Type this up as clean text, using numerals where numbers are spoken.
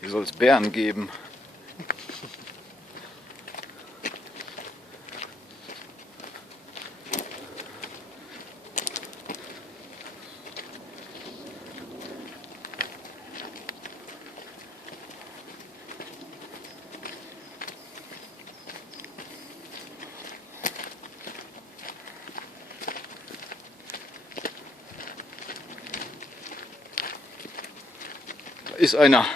Hier soll es Bären geben. Da ist einer.